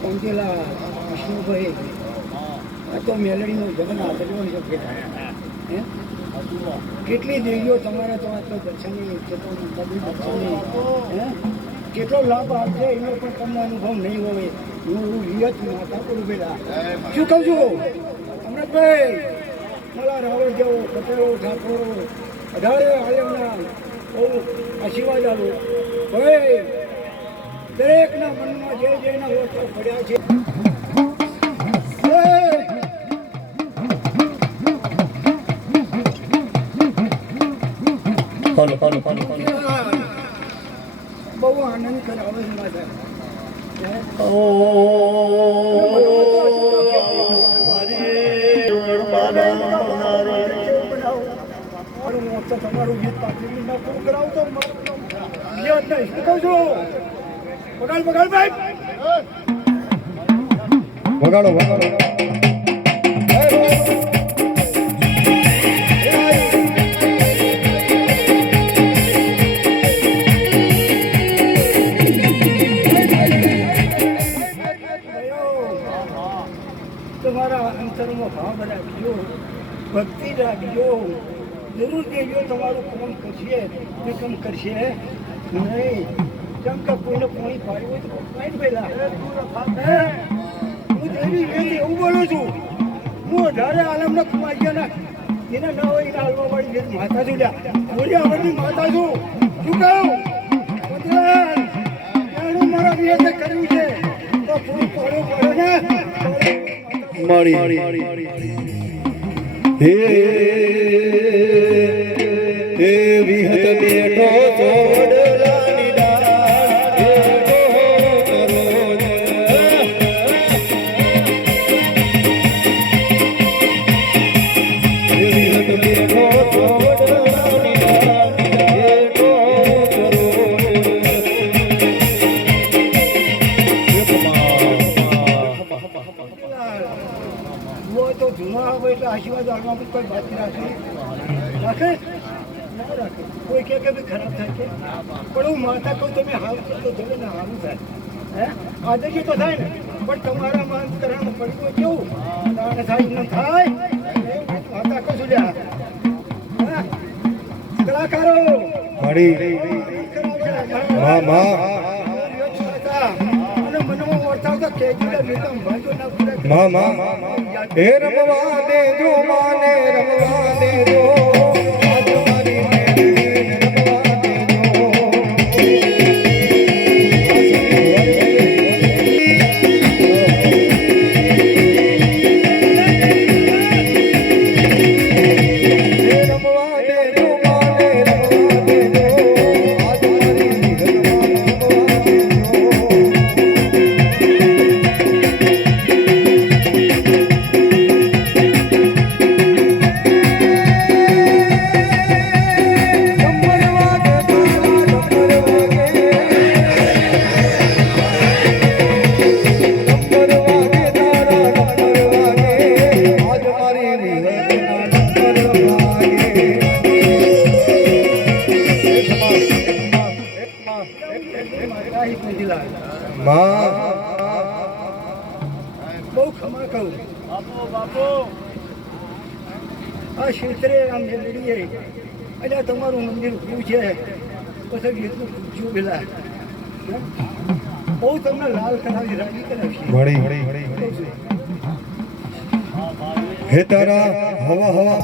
પંકેલા વિષ્ણુભાઈ આ તો મેલડીનો જગન્નાથ હે કેટલી દેવીઓ તમારા તો આટલો દર્શનની હે કેટલો લાભ આપશે એનો પણ તમને અનુભવ નહીં હોય. હું વિયત માતા કરું પેલા શું કહું છું અમૃતભાઈ મારા રાવળ જેવો પટેલો ઠાકોરો અઢારે આલમના બહુ આશીર્વાદ આલો ભાઈ. દરેકના મનમાં જે જેના વસ્તુ પડ્યા છે બહુ આનંદ કરાવે છે માતા. તમારું ગીત પાછી પૂરું કરાવું તો યાદ નહીં શું કહું છું. બગાડ ભાઈ વગાડો તમારા અંતરમાં ભાવ રાખજો, ભક્તિ રાખજો. જરૂર દેજો તમારું કામ કરશે કામ કરશે નહીં. કેમ કે કોઈને પાણી પાડ્યું હોય તો પાણી પહેલા હું દેવી વેલી એવું બોલું છું. હું અઢારે આલમના કુમારિયાના એના ના હોય એના હાલવા વાળી માતા છું આવડની માતા છું. શું કહું એનું મારા વિશે કર્યું છે તો પૂરું પડવું પડે ને મારી હે હે વિહત બેઠો છોડલાની ડાળ બેઠો કરો હે વિહત બેઠો છોડલાની ડાળ બેઠો કરો. તો જૂના આવે એટલે આશીર્વાદ આલવામાં કોઈ બાકી રાખે ના રાખે. કોઈ કે ભાઈ ખરાબ થાય છે પણ હું માતા કહું તમે હાલ તો જવે ને સારું થાય. હે આદર્ય તો થાય ને પણ તમારા માન કરવાનું પડ્યું કેવું થાય ન થાય માતા કહું છું લ્યા કલાકારો મારી મા અને મનમાં વર્તાવ તો કેજુલા મેકમ ભાજો ના પૂરા મા હે રમવા દેજો માને રમવા દેજો આજ મારી મેલડીને રમવા દેજો. બહુ ખમા કહું બાપો આ ક્ષેત્રે આમ મેલડીએ એટલે તમારું મંદિર ઉભું છે પછી એટલું પૂછ્યું પેલા બહુ તમને લાલ કરાવી રાજી કરાવી હે તારા હવા